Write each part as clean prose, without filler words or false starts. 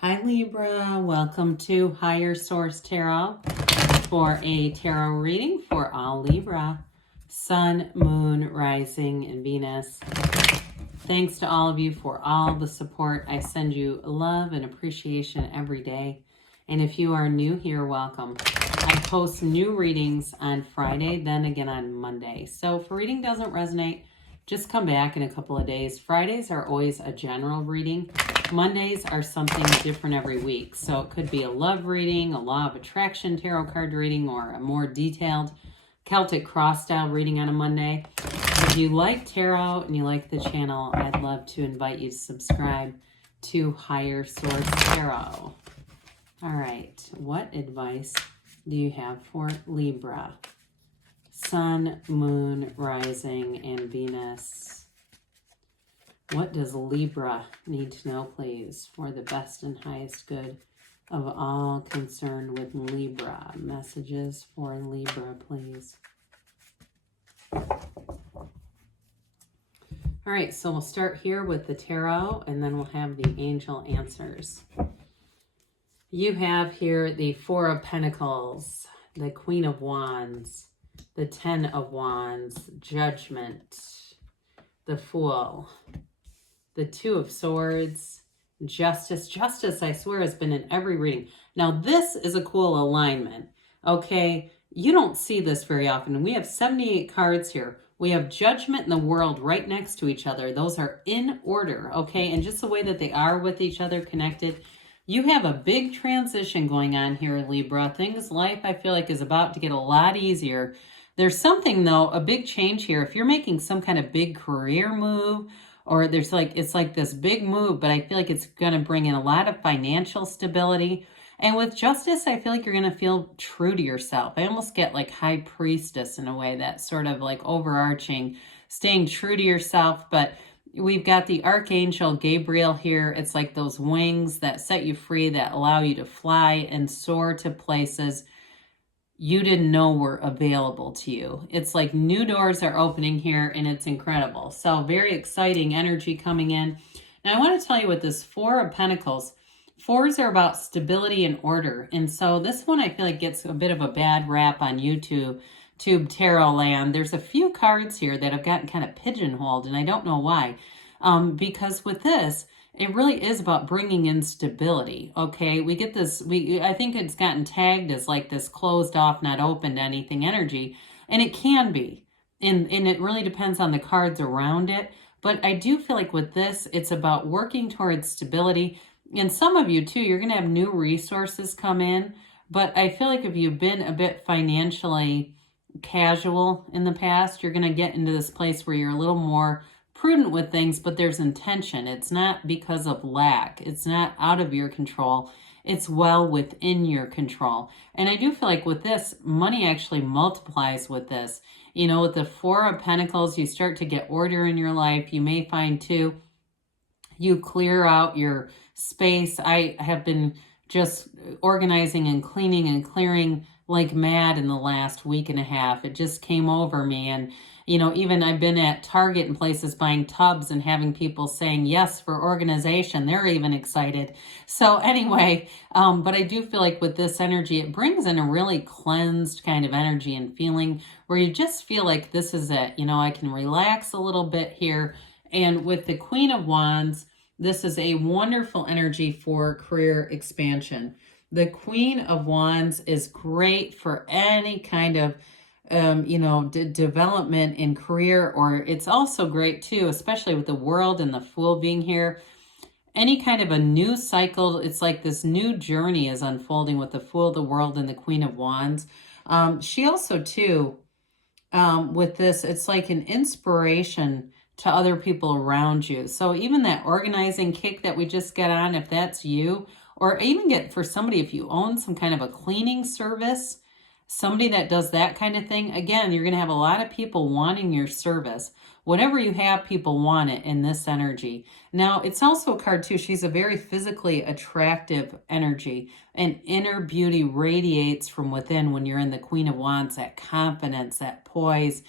Hi Libra, welcome to Higher Source Tarot for a tarot reading for all Libra, Sun, Moon, Rising, and Venus. Thanks to all of you for all the support. I send you love and appreciation every day. And if you are new here, welcome. I post new readings on Friday, then again on Monday. So if a reading doesn't resonate, just come back in a couple of days. Fridays are always a general reading. Mondays are something different every week. So it could be a love reading, a law of attraction tarot card reading, or a more detailed Celtic cross style reading on a Monday. If you like tarot and you like the channel, I'd love to invite you to subscribe to Higher Source Tarot. All right, what advice do you have for Libra? Sun, Moon, Rising, and Venus. What does Libra need to know, please, for the best and highest good of all concerned with Libra? Messages for Libra, please. All right, so we'll start here with the tarot, and then we'll have the angel answers. You have here the Four of Pentacles, the Queen of Wands, the Ten of Wands, Judgment, the Fool, the Two of Swords, Justice. Justice, I swear, has been in every reading. Now, this is a cool alignment, okay? You don't see this very often. We have 78 cards here. We have Judgment and the World right next to each other. Those are in order, okay? And just the way that they are with each other connected. You have a big transition going on here, Libra. Life, I feel like, is about to get a lot easier. There's something, though, a big change here. If you're making some kind of big career move, or it's like this big move, but I feel like it's going to bring in a lot of financial stability. And with Justice, I feel like you're going to feel true to yourself. I almost get like High Priestess in a way, that sort of like overarching, staying true to yourself. But we've got the Archangel Gabriel here. It's like those wings that set you free, that allow you to fly and soar to places you didn't know were available to you. It's like new doors are opening here, and it's incredible. So very exciting energy coming in. Now I want to tell you with this Four of Pentacles, fours are about stability and order. And so this one I feel like gets a bit of a bad rap on YouTube, Tarot Land. There's a few cards here that have gotten kind of pigeonholed, and I don't know why. Because with this, it really is about bringing in stability, okay? We get this, I think it's gotten tagged as like this closed off, not open to anything energy, and it can be. And it really depends on the cards around it. But I do feel like with this, it's about working towards stability. And some of you too, you're going to have new resources come in. But I feel like if you've been a bit financially casual in the past, you're going to get into this place where you're a little more prudent with things, but there's intention. It's not because of lack. It's not out of your control. It's well within your control. And I do feel like with this, money actually multiplies with this. You know, with the Four of Pentacles, you start to get order in your life. You may find too, you clear out your space. I have been just organizing and cleaning and clearing like mad in the last week and a half. It just came over me. And you know, even I've been at Target and places buying tubs and having people saying yes for organization. They're even excited. So anyway, but I do feel like with this energy, it brings in a really cleansed kind of energy and feeling where you just feel like this is it. You know, I can relax a little bit here. And with the Queen of Wands, this is a wonderful energy for career expansion. The Queen of Wands is great for any kind of development in career, or it's also great too, especially with the World and the Fool being here. Any kind of a new cycle, it's like this new journey is unfolding with the Fool, the World, and the Queen of Wands. She also too, with this, it's like an inspiration to other people around you. So even that organizing kick that we just get on, if that's you, or even get for somebody, if you own some kind of a cleaning service, somebody that does that kind of thing, again, you're going to have a lot of people wanting your service. Whatever you have, people want it in this energy. Now, it's also a card too. She's a very physically attractive energy, and inner beauty radiates from within when you're in the Queen of Wands, that confidence, that poise,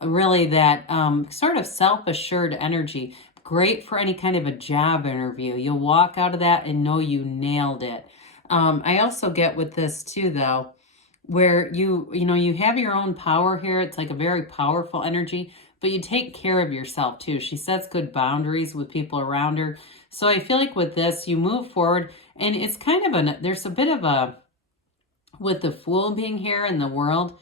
really that sort of self-assured energy. great for any kind of a job interview. You'll walk out of that and know you nailed it. I also get with this too, though, where you have your own power here. It's like a very powerful energy, but you take care of yourself too. She sets good boundaries with people around her. So I feel like with this, you move forward, and it's kind of there's a bit of a, with the Fool being here in the world,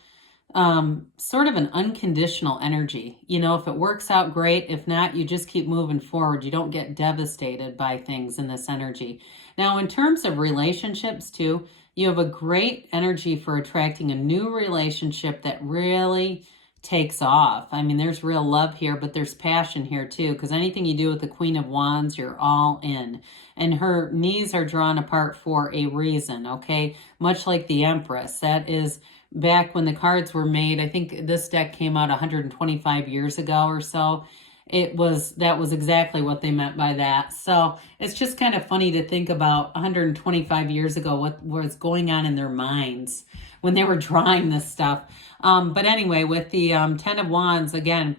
sort of an unconditional energy. If it works out, great. If not, you just keep moving forward. You don't get devastated by things in this energy. Now, in terms of relationships too, you have a great energy for attracting a new relationship that really takes off. I mean, there's real love here, but there's passion here too, because anything you do with the Queen of Wands, you're all in. And her knees are drawn apart for a reason, okay? Much like the Empress. That is back when the cards were made. I think this deck came out 125 years ago or so. That was exactly what they meant by that. So it's just kind of funny to think about 125 years ago, what was going on in their minds when they were drawing this stuff. But anyway, with the 10 of Wands, again,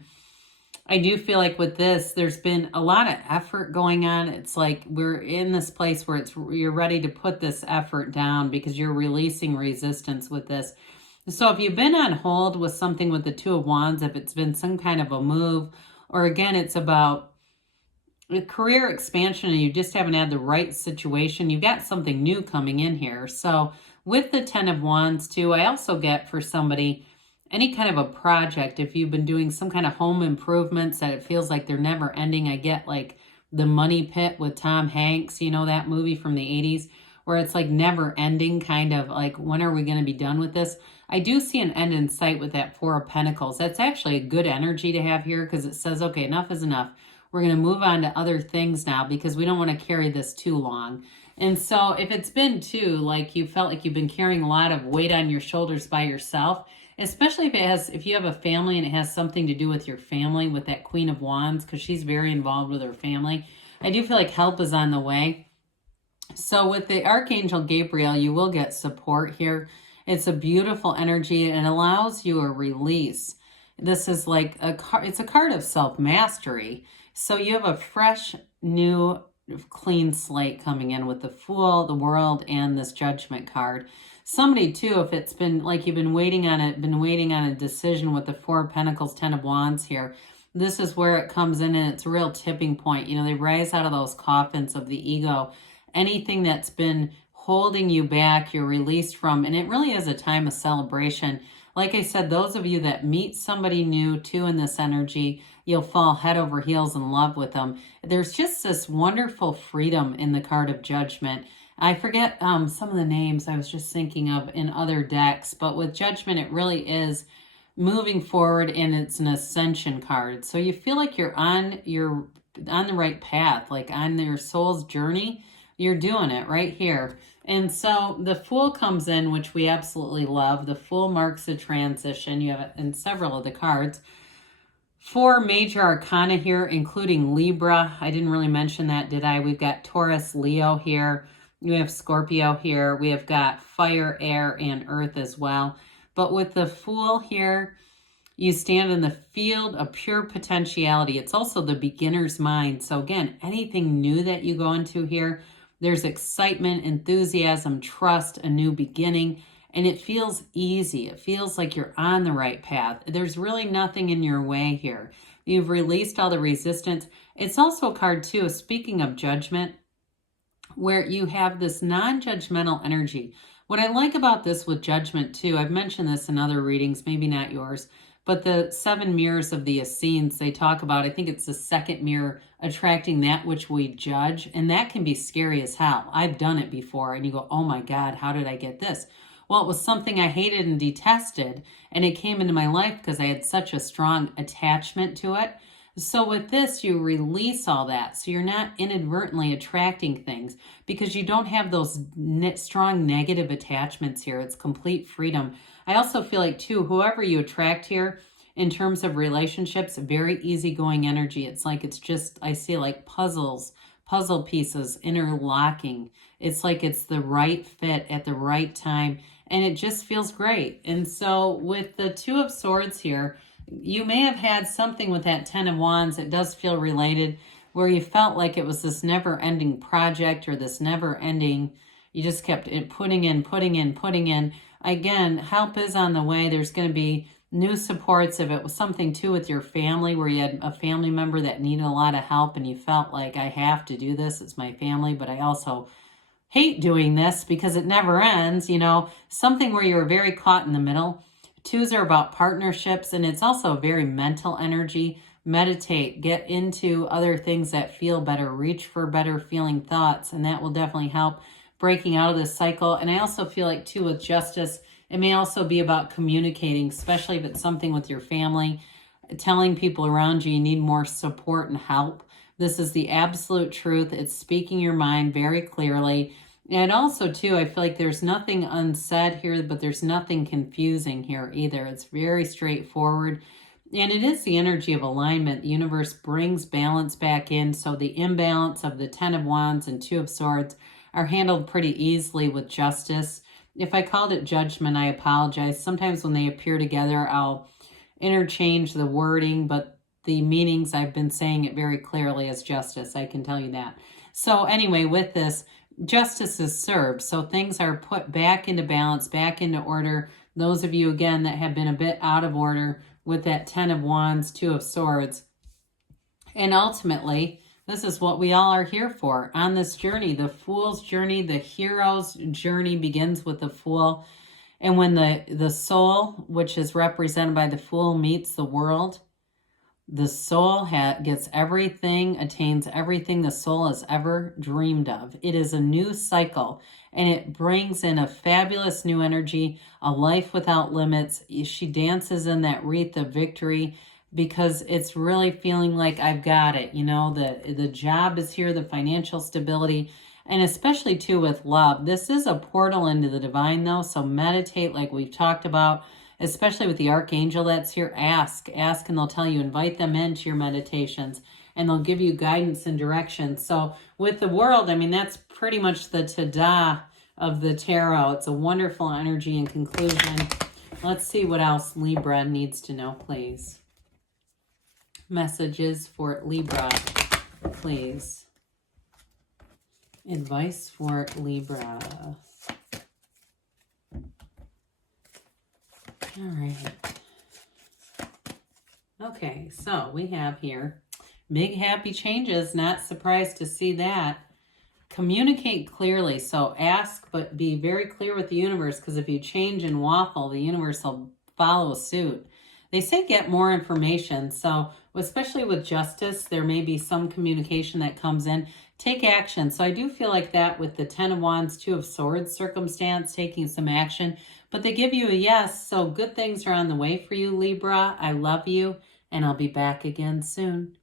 I do feel like with this, there's been a lot of effort going on. It's like we're in this place where you're ready to put this effort down because you're releasing resistance with this. So if you've been on hold with something with the 2 of Wands, if it's been some kind of a move, or again, it's about a career expansion and you just haven't had the right situation, you've got something new coming in here. So with the 10 of Wands too, I also get for somebody any kind of a project. If you've been doing some kind of home improvements that it feels like they're never ending, I get like the Money Pit with Tom Hanks, that movie from the 80s, where it's like never ending, kind of like, when are we going to be done with this? I do see an end in sight with that 4 of Pentacles. That's actually a good energy to have here because it says, okay, enough is enough. We're going to move on to other things now because we don't want to carry this too long. And so if it's been too, like you felt like you've been carrying a lot of weight on your shoulders by yourself, especially if you have a family and it has something to do with your family, with that Queen of Wands, because she's very involved with her family, I do feel like help is on the way. So with the Archangel Gabriel, you will get support here. It's a beautiful energy and it allows you a release. This is like it's a card of self-mastery. So you have a fresh, new, clean slate coming in with the Fool, the World, and this Judgment card. Somebody too, if it's been like you've been waiting on a decision with the 4 of Pentacles, 10 of Wands here, this is where it comes in and it's a real tipping point. They rise out of those coffins of the ego. Anything that's been holding you back, you're released from, and it really is a time of celebration. Like I said, those of you that meet somebody new too in this energy, you'll fall head over heels in love with them. There's just this wonderful freedom in the card of Judgment. I forget some of the names I was just thinking of in other decks, but with Judgment, it really is moving forward and it's an ascension card. So you feel like you're on the right path, like on your soul's journey. You're doing it right here. And so the Fool comes in, which we absolutely love. The Fool marks a transition. You have it in several of the cards. 4 major arcana here, including Libra. I didn't really mention that, did I? We've got Taurus, Leo here. We have Scorpio here. We have got fire, air, and earth as well. But with the Fool here, you stand in the field of pure potentiality. It's also the beginner's mind. So again, anything new that you go into here, there's excitement, enthusiasm, trust, a new beginning, and it feels easy. It feels like you're on the right path. There's really nothing in your way here. You've released all the resistance. It's also a card, too, speaking of Judgment, where you have this non-judgmental energy. What I like about this with Judgment, too, I've mentioned this in other readings, maybe not yours, but the 7 mirrors of the Essenes, they talk about, I think it's the second mirror, attracting that which we judge. And that can be scary as hell. I've done it before. And you go, oh my God, how did I get this? Well, it was something I hated and detested. And it came into my life because I had such a strong attachment to it. So with this, you release all that. So you're not inadvertently attracting things because you don't have those strong negative attachments here. It's complete freedom. I also feel like, too, whoever you attract here in terms of relationships, very easygoing energy. It's like it's just, I see like puzzle pieces interlocking. It's like it's the right fit at the right time, and it just feels great. And so with the 2 of Swords here, you may have had something with that 10 of Wands. It does feel related. where you felt like it was this never-ending project or this never-ending, you just kept putting in. Again, help is on the way. There's going to be new supports. If it was something too with your family where you had a family member that needed a lot of help and you felt like, I have to do this, it's my family, but I also hate doing this because it never ends, you know, something where you're very caught in the middle. Twos are about partnerships, and it's also a very mental energy. Meditate, get into other things that feel better, reach for better feeling thoughts, and that will definitely help breaking out of this cycle. And I also feel like too with justice, it may also be about communicating, especially if it's something with your family, telling people around you you need more support and help. This is the absolute truth. It's speaking your mind very clearly. And also, too, I feel like there's nothing unsaid here, but there's nothing confusing here either. It's very straightforward. And it is the energy of alignment. The universe brings balance back in. So the imbalance of the Ten of Wands and Two of Swords are handled pretty easily with justice. If I called it judgment, I apologize. Sometimes when they appear together, I'll interchange the wording, but the meanings, I've been saying it very clearly as justice. I can tell you that. So anyway, with this, justice is served. So things are put back into balance, back into order. Those of you, again, that have been a bit out of order with that Ten of Wands, Two of Swords. And ultimately, this is what we all are here for on this journey. The Fool's journey, the hero's journey begins with the Fool. And when the soul, which is represented by the Fool, meets the world, the soul gets everything, attains everything the soul has ever dreamed of. It is a new cycle, and it brings in a fabulous new energy, a life without limits. She dances in that wreath of victory because it's really feeling like I've got it. You know, the job is here, the financial stability, and especially too with love. This is a portal into the divine though, so meditate like we've talked about. Especially with the archangel that's here, ask and they'll tell you, invite them into your meditations and they'll give you guidance and direction. So with the world, I mean, that's pretty much the ta-da of the tarot. It's a wonderful energy in conclusion. Let's see what else Libra needs to know, please. Messages for Libra, please. Advice for Libra. All right. Okay, so we have here big happy changes. Not surprised to see that. Communicate clearly. So ask, but be very clear with the universe, because if you change and waffle, the universe will follow suit. They say get more information. So especially with justice, there may be some communication that comes in. Take action. So I do feel like that with the Ten of Wands, Two of Swords circumstance, taking some action. But they give you a yes, so good things are on the way for you, Libra. I love you, and I'll be back again soon.